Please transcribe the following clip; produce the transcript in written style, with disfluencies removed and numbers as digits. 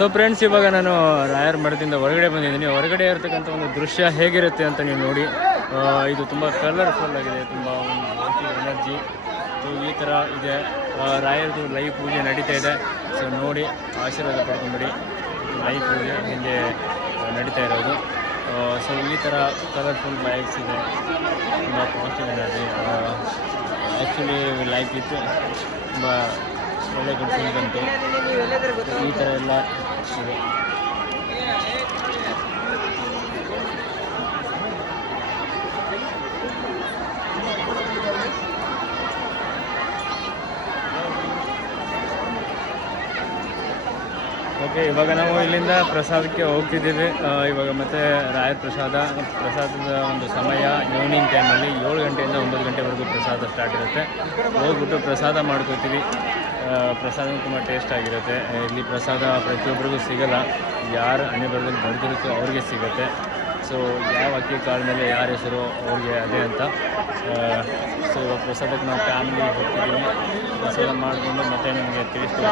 So friends, ಇವಾಗ ನಾನು ರಾಯರ ಮಠದಿಂದ ಹೊರಗಡೆ ಬಂದಿದ್ದೀನಿ. ಹೊರಗಡೆ ಇರತಕ್ಕಂಥ ಒಂದು ದೃಶ್ಯ ಹೇಗಿರುತ್ತೆ ಅಂತ ನೀವು ನೋಡಿ. ಇದು ತುಂಬ ಕಲರ್ಫುಲ್ ಆಗಿದೆ, ತುಂಬ ಒಂದು ಎನರ್ಜಿ. ಸೊ ಈ ಥರ ಇದೆ. ರಾಯರದು ಲೈವ್ ಪೂಜೆ ನಡೀತಾ ಇದೆ. ಸೊ ನೋಡಿ, ಆಶೀರ್ವಾದ ಪಡ್ಕೊಂಬಿಡಿ. ಲೈವ್ ಪೂಜೆ ಹಿಂದೆ ನಡೀತಾ ಇರೋದು. ಸೊ ಈ ಥರ ಕಲರ್ಫುಲ್ ಲೈಟ್ಸ್ ಇದೆ, ತುಂಬ ಪಾಸಿಟಿವ್ ಎನರ್ಜಿ. ಆ್ಯಕ್ಚುಲಿ ಲೈಫ್ ಇತ್ತು, ತುಂಬ ಒಳ್ಳೆ ಫೀಲ್ ಬಂತು. ಈ ಥರ ಎಲ್ಲ ಇದೆ. ಓಕೆ, ಇವಾಗ ನಾವು ಇಲ್ಲಿಂದ ಪ್ರಸಾದಕ್ಕೆ ಹೋಗ್ತಿದ್ದೀವಿ. ಇವಾಗ ಮತ್ತೆ ರಾಯರ ಪ್ರಸಾದದ ಒಂದು ಸಮಯ ಈವ್ನಿಂಗ್ ಟೈಮಲ್ಲಿ 7 ಗಂಟೆಯಿಂದ 9 ಗಂಟೆವರೆಗೂ ಪ್ರಸಾದ ಸ್ಟಾರ್ಟ್ ಇರುತ್ತೆ. ಹೋಗ್ಬಿಟ್ಟು ಪ್ರಸಾದ ಮಾಡ್ಕೋತೀವಿ. ಪ್ರಸಾದ ತುಂಬ ಟೇಸ್ಟ್ ಆಗಿರುತ್ತೆ. ಇಲ್ಲಿ ಪ್ರಸಾದ ಪ್ರತಿಯೊಬ್ಬರಿಗೂ ಸಿಗೋಲ್ಲ. ಯಾರು ಹಣೆ ಬರದಲ್ಲಿ ಬರೆದಿರುತ್ತೋ ಅವ್ರಿಗೆ ಸಿಗುತ್ತೆ. ಸೊ ಯಾವ ಅಕ್ಕಿ ಕಾಳ ಮೇಲೆ ಯಾರ ಹೆಸರು ಅವ್ರಿಗೆ ಅದೇ ಅಂತ. ಸೊ ಇವಾಗ ಪ್ರಸಾದಕ್ಕೆ ನಾವು ಫ್ಯಾಮಿಲಿ ಹೋಗ್ತಿದ್ದೀವಿ. ಪ್ರಸಾದ ಮಾಡಿಕೊಂಡು ಮತ್ತೆ ನಿಮಗೆ ತಿಳಿಸ್ತೀವಿ.